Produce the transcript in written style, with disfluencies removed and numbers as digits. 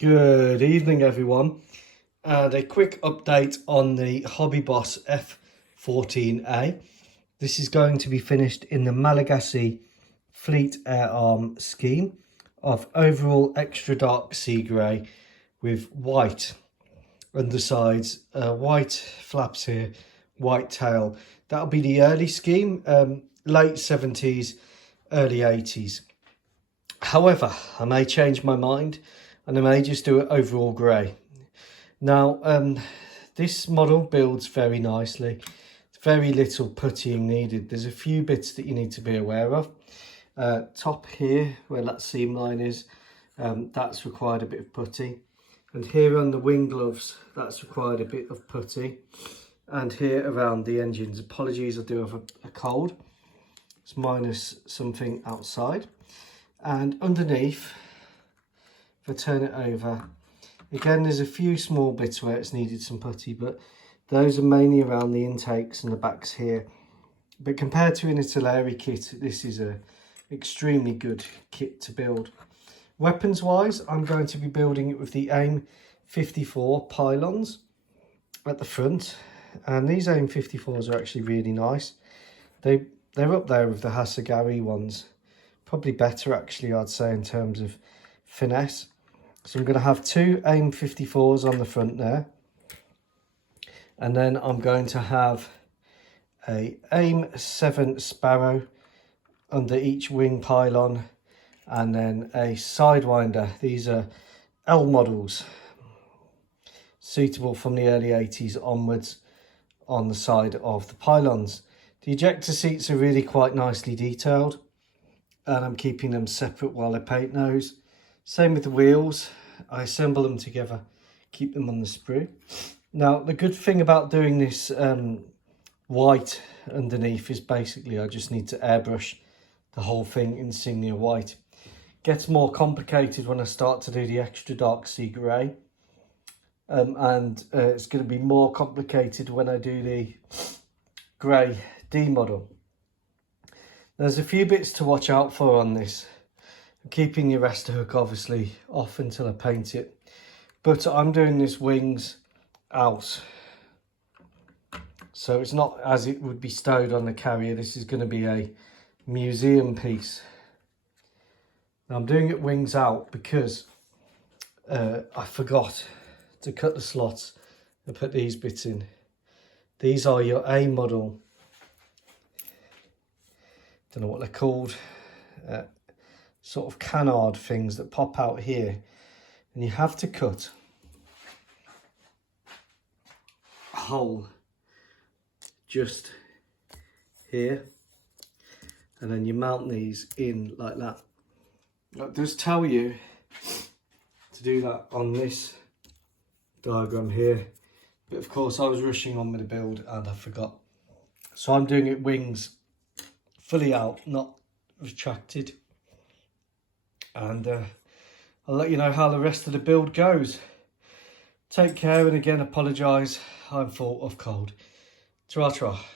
Good evening, everyone, and a quick update on the Hobbyboss F-14A. This is going to be finished in the Malagasy Fleet Air Arm scheme of overall extra dark sea grey with white undersides, white flaps here, white tail. That'll be the early scheme, late 70s, early 80s. However, I may change my mind and I may just do it overall grey. Now, this model builds very nicely. Very little puttying needed. There's a few bits that you need to be aware of. Top here, where that seam line is, that's required a bit of putty. And here on the wing gloves, that's required a bit of putty. And here around the engines, apologies, I do have a cold. It's minus something outside. And underneath, if I turn it over, again, there's a few small bits where it's needed some putty, but those are mainly around the intakes and the backs here. But compared to an Italeri kit, this is a extremely good kit to build. Weapons wise, I'm going to be building it with the AIM 54 pylons at the front, and these AIM 54s are actually really nice. They're up there with the Hasagari ones, probably better actually, I'd say, in terms of finesse. So I'm going to have two AIM 54s on the front there, and then I'm going to have a AIM 7 Sparrow under each wing pylon, and then a Sidewinder. These are L models, suitable from the early 80s onwards, on the side of the pylons. The ejector seats are really quite nicely detailed, and I'm keeping them separate while I paint those. Same with the wheels. I assemble them together, keep them on the sprue. Now, the good thing about doing this white underneath is basically I just need to airbrush the whole thing insignia white. Gets more complicated when I start to do the extra dark sea grey, and it's going to be more complicated when I do the grey D model. There's a few bits to watch out for on this. I'm keeping the arrestor hook obviously off until I paint it, but I'm doing this wings out, so it's not as it would be stowed on the carrier. This is going to be a museum piece. Now, I'm doing it wings out because I forgot to cut the slots and put these bits in. These are your A model, don't know what they're called, sort of canard things that pop out here, and you have to cut a hole just here, and then you mount these in like that. It does tell you to do that on this diagram here, but of course I was rushing on with the build and I forgot. So I'm doing it wings fully out, not retracted, and I'll let you know how the rest of the build goes. Take care, and again apologise, I'm full of cold. Ta-ra.